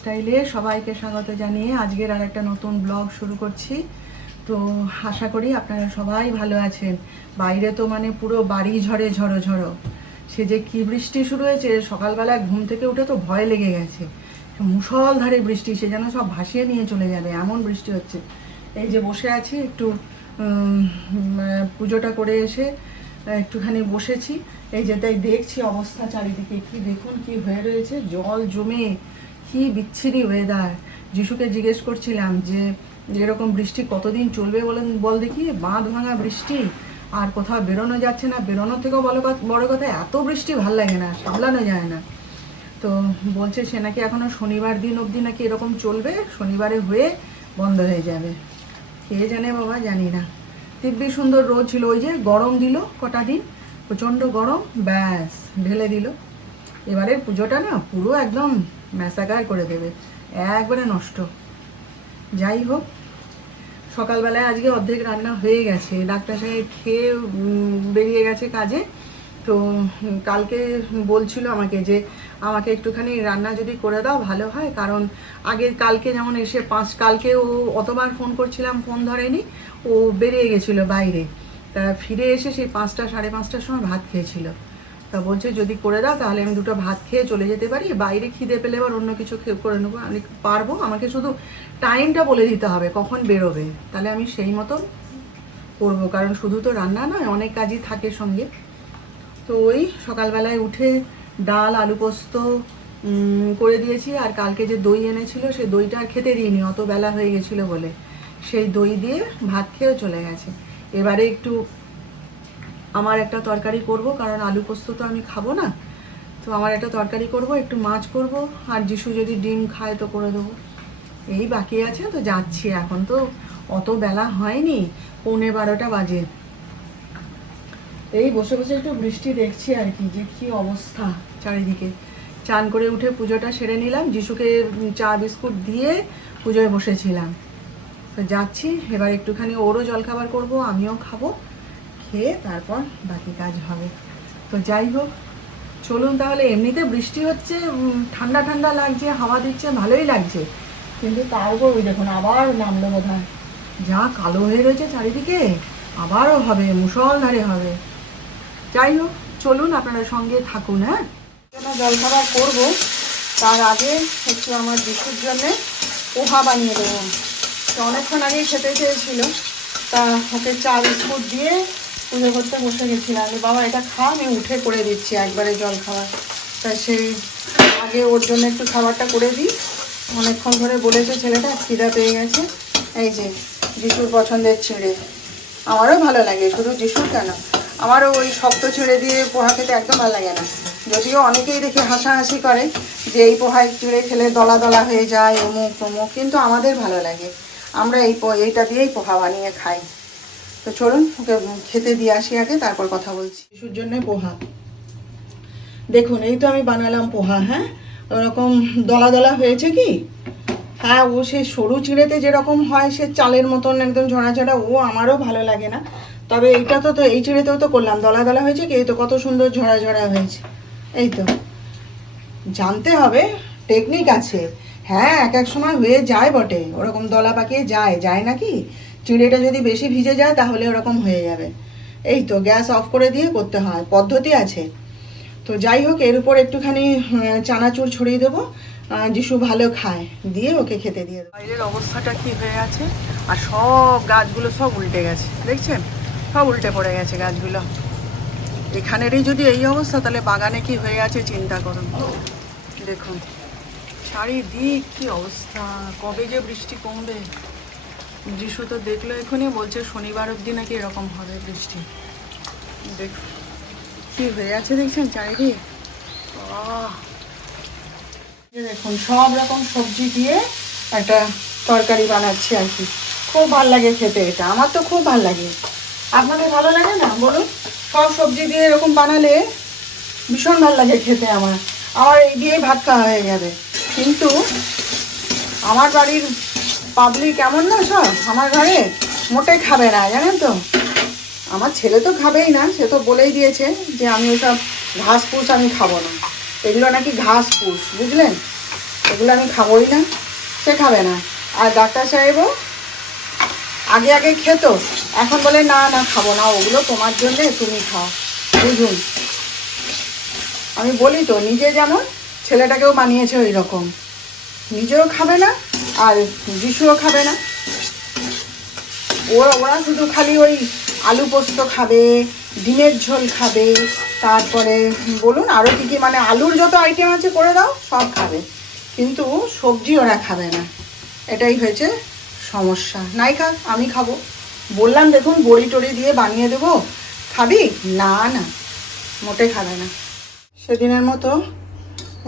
লাইফস্টাইলে সবাইকে স্বাগত জানিয়ে আজকের আর একটা নতুন ব্লগ শুরু করছি। তো আশা করি আপনারা সবাই ভালো আছেন। বাইরে তো মানে পুরো বাড়ি ঝড়ে ঝড়ো ঝড়ো, সে যে কি বৃষ্টি শুরু হয়েছে, সকালবেলা ঘুম থেকে উঠে তো ভয় লেগে গেছে। মুষলধারে বৃষ্টি, সে যেন সব ভাসিয়ে নিয়ে চলে যাবে এমন বৃষ্টি হচ্ছে। এই যে বসে আছি একটু পুজোটা করে এসে একটুখানি বসেছি। এই যে তাই দেখছি অবস্থা চারিদিকে, কি দেখুন কি হয়ে রয়েছে, জল জমে কি বিচ্ছিরি ওয়েদার। যিশুকে জিজ্ঞেস করছিলাম যে এরকম বৃষ্টি কতদিন চলবে বল দেখি, বাঁধ ভাঙা বৃষ্টি, আর কোথাও বেরোনো যাচ্ছে না। বেরোনোর থেকেও বড় কথা এত বৃষ্টি ভাল লাগে না, সামলানো যায় না। তো বলছে সে নাকি এখনও শনিবার দিন অবধি নাকি এরকম চলবে, শনিবারে হয়ে বন্ধ হয়ে যাবে। কে জানে বাবা, জানি না। দিব্যি সুন্দর রোদ ছিল, ওই যে গরম দিল কটা দিন, প্রচণ্ড গরম, ব্যাস ঢেলে দিল। এবারে পুজোটা না পুরো একদম ম্যাসাকার করে দেবে, একবারে নষ্ট। যাই হোক, সকালবেলায় আজকে অর্ধেক রান্না হয়ে গেছে, ডাক্তার সাহেব খেয়ে বেরিয়ে গেছে কাজে। তো কালকে বলছিল আমাকে যে আমাকে একটুখানি রান্না যদি করে দাও ভালো হয়, কারণ কালকে যেমন এসে কালকে ও অতবার ফোন করছিলাম, ফোন ধরেনি, ও বেরিয়ে গেছিলো বাইরে। তা ফিরে এসে সেই 5টা সাড়ে 5টার সময় ভাত খেয়েছিল। তা বলছে যদি করে দাও তাহলে আমি দুটো ভাত খেয়ে চলে যেতে পারি, বাইরে খিদে পেলে আবার অন্য কিছু করে নেবো। আমি পারবো, আমাকে শুধু টাইমটা বলে দিতে হবে কখন বেরোবে, তাহলে আমি সেই মতন করবো, কারণ শুধু তো রান্না নয়, অনেক কাজই থাকে সঙ্গে। তো ওই সকালবেলায় উঠে ডাল আলু পোস্ত করে দিয়েছি, আর কালকে যে দই এনেছিল সেই দইটা আর খেতে দিইনি, অত বেলা হয়ে গেছিলো বলে। সেই দই দিয়ে ভাত খেয়েও চলে গেছে। এবারে একটু আমার একটা তরকারি করব, কারণ আলু পোস্ত তো আমি খাবো না। তো আমার একটা তরকারি করব, একটু মাছ করব, আর যিশু যদি ডিম খায় তো করে দেবো। এই বাকি আছে। তো যাচ্ছি, এখন তো অত বেলা হয়নি, 11:15 বাজে। এই বসে বসে একটু বৃষ্টি দেখছি আর কি, যে কি অবস্থা চারিদিকে। চান করে উঠে পুজোটা সেরে নিলাম, যিশুকে চা বিস্কুট দিয়ে পুজোয় বসেছিলাম। তো যাচ্ছি এবার, একটুখানি ওরও জলখাবার করব, আমিও খাবো, খেয়ে তারপর বাকি কাজ হবে। তো যাই হোক, চলুন তাহলে। এমনিতে বৃষ্টি হচ্ছে, ঠান্ডা ঠান্ডা লাগছে, হাওয়া দিচ্ছে, ভালোই লাগছে, কিন্তু তার উপর ওই দেখুন আবার নামলো বোধহয়। যা কালো হয়ে রয়েছে চারিদিকে, আবারও হবে, মুষলধারে হবে। যাই হোক, চলুন আপনারা সঙ্গে থাকুন। হ্যাঁ, জলখাবার করবো, তার আগে একটু আমার যিশুর জন্যে পোহা বানিয়ে দেবো। তো অনেকক্ষণ আগেই খেতে চেয়েছিল, তা ওকে চা বিস্কুট দিয়ে পুজো করতে বসে গেছিলাম। বাবা এটা খা, আমি উঠে করে দিচ্ছি একবারে জল খাবার। তা সেই আগে ওর জন্য একটু খাবারটা করে দিই। অনেকক্ষণ ধরে বলেছে ছেলেটা, খিদা পেয়ে গেছে। এই যে যিশুর পছন্দের চিড়ে, আমারও ভালো লাগে, শুধু যিশুর কেন, আমারও ওই শক্ত চিড়ে দিয়ে পোহা খেতে একদম ভালো লাগে না। যদিও অনেকেই দেখে হাসাহাসি করে যে এই পোহায় চিড়ে খেলে দলা দলা হয়ে যায়, অমুক অমুক, কিন্তু আমাদের ভালো লাগে। আমরা এইটা দিয়েই পোহা বানিয়ে খাই। তো চলুন ওকে খেতে দিয়ে আসি আগে, তারপর কথা বলছি। শিশুর জন্য পোহা দেখুন, এই তো আমি বানালাম পোহা। হ্যাঁ, ওরকম দলা দলা হয়েছে কি? হ্যাঁ, ও সে সরু চিড়েতে যেরকম হয় সে চালের মতন একদম ঝরা ঝরা, ও আমারও ভালো লাগে না। তবে এইটা তো এই চিড়েতেও তো করলাম, দলা দলা হয়েছে কি, এই তো কত সুন্দর ঝরা ঝরা হয়েছে। এই তো জানতে হবে, টেকনিক আছে। হ্যাঁ, এক এক সময় হয়ে যায় বটে, ওরকম দলা পাকিয়ে যায় নাকি, চিড়েটা যদি বেশি ভিজে যায় তাহলে ওরকম হয়ে যাবে। এই তো গ্যাস অফ করে দিয়ে করতে হয়, পদ্ধতি আছে। তো যাই হোক, এর উপর একটুখানি চানাচুর ছড়িয়ে দেবো, যিশু ভালো খায়, দিয়ে ওকে খেতে দিয়ে দেবো। বাইরের অবস্থাটা কি হয়ে আছে, আর সব গাছগুলো সব উল্টে গেছে, দেখছেন, সব উল্টে পড়ে গেছে গাছগুলো। এখানেরই যদি এই অবস্থা, তাহলে বাগানে কি হয়ে আছে চিন্তা করুন। দেখুন চারিদিক কি অবস্থা, কবে যে বৃষ্টি কমবে। যিশু তো দেখলো এখনই, বলছে শনিবার অবধি নাকি এরকম হবে বৃষ্টি। দেখুন কি হয়ে আছে, দেখছেন চারিদিক। দেখুন সব রকম সবজি দিয়ে একটা তরকারি বানাচ্ছি আর কি, খুব ভাল লাগে খেতে এটা, আমার তো খুব ভাল লাগে। আপনাদের ভালো লাগে না বলুন? সব সবজি দিয়ে এরকম বানালে ভীষণ ভালো লাগে খেতে। আমার এই দিয়েই ভাত খাওয়া হয়ে যাবে। কিন্তু আমার বাড়ির পাবলিক এমন না, সব আমার ঘরে মোটেই খাবে না, জানেন তো। আমার ছেলে তো খাবেই না, সে তো বলেই দিয়েছে যে আমি ওসব ঘাস ফুস আমি খাবো না, এগুলো নাকি ঘাস ফুস, বুঝলেন। এগুলো আমি খাবোই না, সে খাবে না। আর ডাক্তার সাহেবও আগে আগে খেত, এখন বলে না না খাবো না, ওগুলো তোমার জন্যে, তুমি খাও। বুঝুন, আমি বলি তো, নিজে যেমন ছেলেটাকেও বানিয়েছে ওই রকম, নিজেও খাবে না আর যিশুও খাবে না। ওরা শুধু খালি ওই আলু পোস্ত খাবে, ডিমের ঝোল খাবে, তারপরে বলুন আরও কী কী, মানে আলুর যত আইটেম আছে করে দাও সব খাবে, কিন্তু সবজি ওরা খাবে না। এটাই হয়েছে সমস্যা। নাই খাক, আমি খাবো। বললাম দেখুন বড়ি টড়ি দিয়ে বানিয়ে দেবো, খাবি? না না, মোটে খাবে না। সেদিনের মতো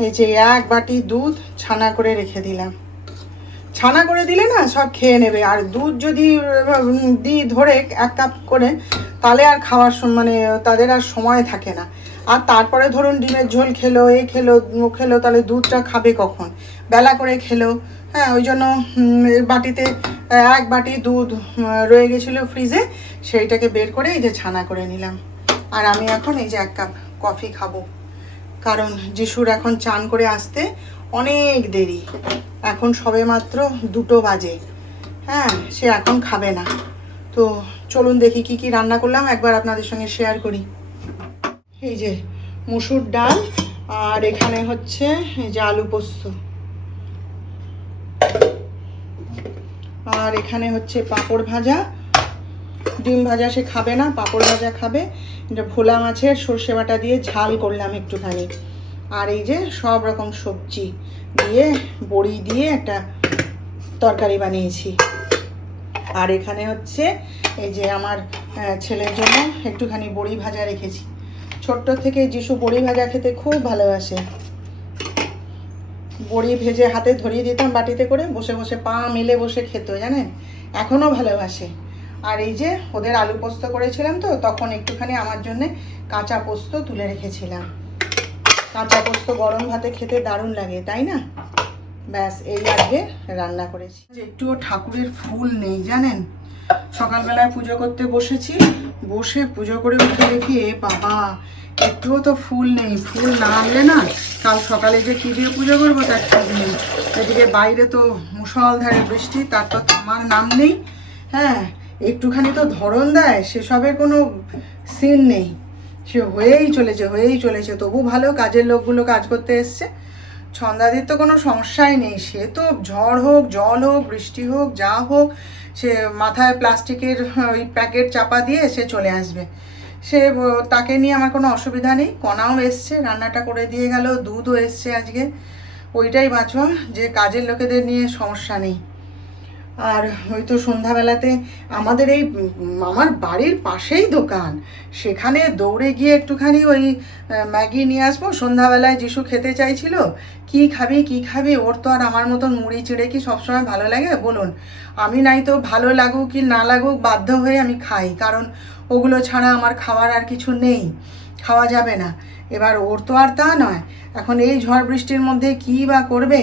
এই যে 1 বাটি দুধ ছানা করে রেখে দিলাম। ছানা করে দিলে না সব খেয়ে নেবে, আর দুধ যদি দিই ধরে 1 কাপ করে, তাহলে আর খাওয়ার মানে তাদের আর সময় থাকে না। আর তারপরে ধরুন ডিমের ঝোল খেলো, খেলো খেলো, তাহলে দুধটা খাবে কখন? বেলা করে খেলো। হ্যাঁ, ওই জন্য বাটিতে 1 বাটি দুধ রয়ে গেছিলো ফ্রিজে, সেইটাকে বের করে এই যে ছানা করে নিলাম। আর আমি এখন এই যে 1 কাপ কফি খাবো, কারণ যিশুর এখন চান করে আসতে অনেক দেরি, এখন সবে মাত্র 2টো বাজে। হ্যাঁ, সে এখন খাবে না। তো চলুন দেখি কি কি রান্না করলাম, একবার আপনাদের সঙ্গে শেয়ার করি। এই যে মুসুর ডাল, আর এখানে হচ্ছে এই যে আলু পোস্ত, আর এখানে হচ্ছে পাঁপড় ভাজা। ডিম ভাজা সে খাবে না, পাঁপড় ভাজা খাবে। এটা ভোলা মাছের সর্ষে বাটা দিয়ে ঝাল করলাম একটুখানি। আর এই যে সব রকম সবজি দিয়ে বড়ি দিয়ে একটা তরকারি বানিয়েছি। আর এখানে হচ্ছে এই যে আমার ছেলের জন্য একটুখানি বড়ি ভাজা রেখেছি। ছোট্ট থেকে যিশু বড়ি ভাজা খেতে খুব ভালোবাসে। বড়ি ভেজে হাতে ধরিয়ে দিতাম বাটিতে করে, বসে বসে পা মেলে বসে খেত, জানেন, এখনও ভালোবাসে। আর এই যে ওদের আলু পোস্ত করেছিলাম, তো তখন একটুখানি আমার জন্যে কাঁচা পোস্ত তুলে রেখেছিলাম। কাঁচা পোস্ত গরম ভাতে খেতে দারুণ লাগে, তাই না? ব্যাস, এই আজকে রান্না করেছি। একটুও ঠাকুরের ফুল নেই, জানেন। সকালবেলায় পুজো করতে বসেছি, বসে পুজো করে উঠে দেখি এ বাবা, একটুও তো ফুল নেই। ফুল না আনলে না কাল সকালে যে কী দিয়ে পুজো করবো তার ঠিক নেই। এদিকে বাইরে তো মুষলধারে বৃষ্টি, তার তো থামার নাম নেই। হ্যাঁ, একটুখানি তো ধরন দেয়, সেসবের কোনো সিন নেই। সে হয়েই চলেছে। তবু ভালো, কাজের লোকগুলো কাজ করতে এসছে। ছন্দাদির তো কোনো সমস্যাই নেই, সে তো ঝড় হোক, জল হোক, বৃষ্টি হোক, যা হোক, সে মাথায় প্লাস্টিকের ওই প্যাকেট চাপা দিয়ে সে চলে আসবে। সে তাকে নিয়ে আমার কোনো অসুবিধা নেই। কণাও এসছে, রান্নাটা করে দিয়ে গেল, দুধও এসছে আজকে। ওইটাই বাঁচবা যে কাজের লোকেদের নিয়ে সমস্যা নেই। আর ওই তো সন্ধ্যাবেলাতে আমাদের এই আমার বাড়ির পাশেই দোকান, সেখানে দৌড়ে গিয়ে একটুখানি ওই ম্যাগি নিয়ে আসবো। সন্ধ্যাবেলায় যিশু খেতে চাইছিল, কি খাবি, ওর তো আর আমার মতন মুড়ি চিড়ে কি সবসময় ভালো লাগে বলুন? আমি নাই তো ভালো লাগুক কি না লাগুক বাধ্য হয়ে আমি খাই, কারণ ওগুলো ছাড়া আমার খাওয়ার আর কিছু নেই, খাওয়া যাবে না। এবার ওর তো আর তা নয়, এখন এই ঝড় বৃষ্টির মধ্যে কী বা করবে।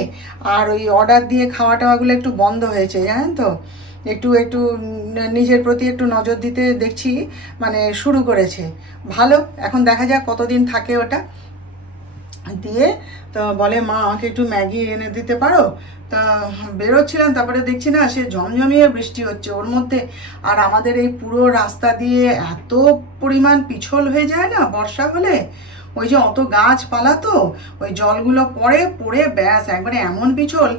আর ওই অর্ডার দিয়ে খাওয়া টাওয়াগুলো একটু বন্ধ হয়েছে, জানেন তো। একটু নিজের প্রতি একটু নজর দিতে দেখছি, মানে শুরু করেছে। ভালো, এখন দেখা যাক কতদিন থাকে ওটা দিয়ে। তো বলে মা আমাকে একটু ম্যাগি এনে দিতে পারো? তা বেরোচ্ছিলাম, তারপরে দেখছি না সে ঝমঝমিয়ে বৃষ্টি হচ্ছে ওর মধ্যে। আর আমাদের এই পুরো রাস্তা দিয়ে এত পরিমাণ পিছল হয়ে যায় না বর্ষা হলে, ওই যে অত গাছপালা, তো ওই জলগুলো পড়ে ব্যাস একবারে এমন পিছল।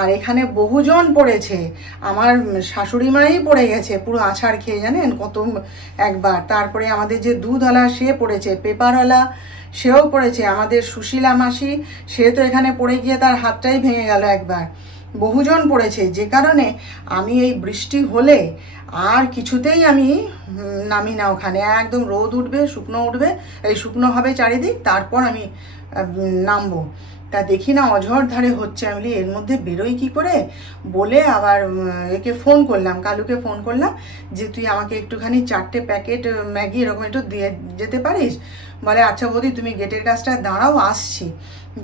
আর এখানে বহুজন পড়েছে, আমার শাশুড়ি মাই পড়ে গেছে পুরো আছাড় খেয়ে, জানেন কত একবার। তারপরে আমাদের যে দুধওয়ালা সে পড়েছে, পেপারওয়ালা সেও পড়েছে, আমাদের সুশীলা মাসি সে তো এখানে পড়ে গিয়ে তার হাতটাই ভেঙে গেল একবার। বহুজন পড়েছে, যে কারণে আমি এই বৃষ্টি হলে আর কিছুতেই আমি নামি না ওখানে। একদম রোদ উঠবে, শুকনো হবে চারিদিক, তারপর আমি নামবো। তা দেখি না অঝড় ধারে হচ্ছে, আমি বলি এর মধ্যে বেরোই কি করে, বলে আবার একে ফোন করলাম, কালুকে ফোন করলাম যে তুই আমাকে একটুখানি 4টে প্যাকেট ম্যাগি এরকম একটু দিয়ে যেতে পারিস? বলে আচ্ছা বৌদি তুমি গেটের কাছটায় দাঁড়াও, আসছি।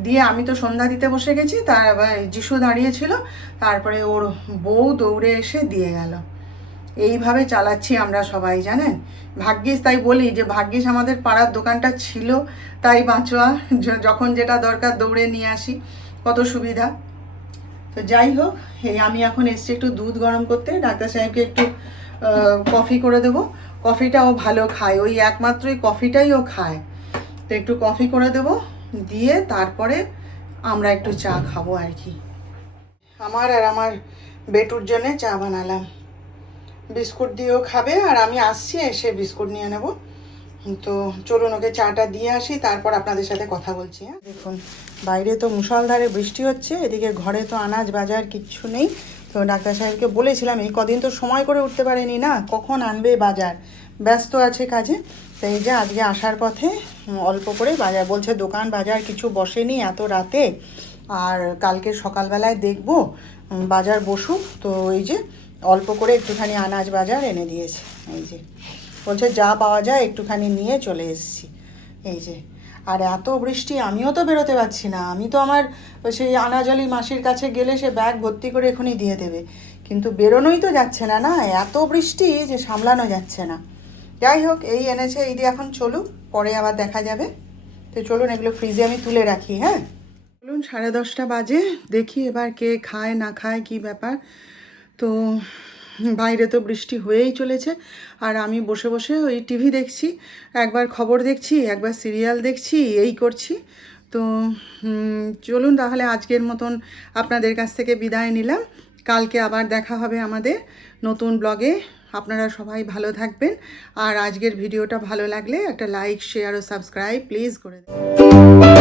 দিয়ে আমি তো সন্ধ্যা দিতে বসে গেছি, তার যিশু দাঁড়িয়েছিল, তারপরে ওর বউ দৌড়ে এসে দিয়ে গেল। এইভাবে চালাচ্ছি আমরা সবাই, জানেন। ভাগ্যিস, তাই বলি যে ভাগ্যিস আমাদের পাড়ার দোকানটা ছিল, তাই বাঁচোয়া, যখন যেটা দরকার দৌড়ে নিয়ে আসি, কত সুবিধা। তো যাই হোক, এই আমি এখন এসছি একটু দুধ গরম করতে, ডাক্তার সাহেবকে একটু কফি করে দেবো। কফিটা ও ভালো খায়, ওই একমাত্রই কফিটাই ও খায়। তো একটু কফি করে দেবো, দিয়ে তারপরে আমরা একটু চা খাবো আর কি। আমার আর আমার বেটুর জন্যে চা বানালাম, বিস্কুট দিয়েও খাবে, আর আমি আসছি এসে বিস্কুট নিয়ে নেব। তো চলুন ওকে চাটা দিয়ে আসি, তারপর আপনাদের সাথে কথা বলছি। হ্যাঁ, দেখুন বাইরে তো মুষলধারে বৃষ্টি হচ্ছে, এদিকে ঘরে তো আনাজ বাজার কিচ্ছু নেই। তো ডাক্তার সাহেবকে বলেছিলাম, এই কদিন তো সময় করে উঠতে পারেনি না, কখন আনবে বাজার, ব্যস্ত আছে কাজে। তো এই যে আজকে আসার পথে অল্প করে বাজার, বলছে দোকান বাজার কিছু বসেনি এত রাতে, আর কালকে সকালবেলায় দেখবো বাজার বসুক। তো এই যে অল্প করে একটুখানি আনাজ বাজার এনে দিয়েছে। এই যে বলছে যা পাওয়া যায় একটুখানি নিয়ে চলে এসেছি। এই যে, আর এত বৃষ্টি, আমিও তো বেরোতে পারছি না। আমি তো আমার সেই আনাজালি মাসির কাছে গেলে সে ব্যাগ ভর্তি করে এখনই দিয়ে দেবে, কিন্তু বেরোনোই তো যাচ্ছে না, না এত বৃষ্টি যে সামলানো যাচ্ছে না। যাই হোক, এই এনেছে, এই দিয়ে এখন চলুক, পরে আবার দেখা যাবে। তো চলুন এগুলো ফ্রিজে আমি তুলে রাখি। হ্যাঁ চলুন, 10:30 বাজে, দেখি এবার কে খায় না খায় কি ব্যাপার। তো বাইরে তো বৃষ্টি হয়েই চলেছে, আর আমি বসে বসে ওই টিভি দেখছি, একবার খবর দেখছি, একবার সিরিয়াল দেখছি, এই করছি। তো চলুন তাহলে আজকের মতন আপনাদের কাছ থেকে বিদায় নিলাম। কালকে আবার দেখা হবে আমাদের নতুন ব্লগে। আপনারা সবাই ভালো থাকবেন, আর আজকের ভিডিওটা ভালো লাগলে একটা লাইক, শেয়ার ও সাবস্ক্রাইব প্লিজ করে দেবেন।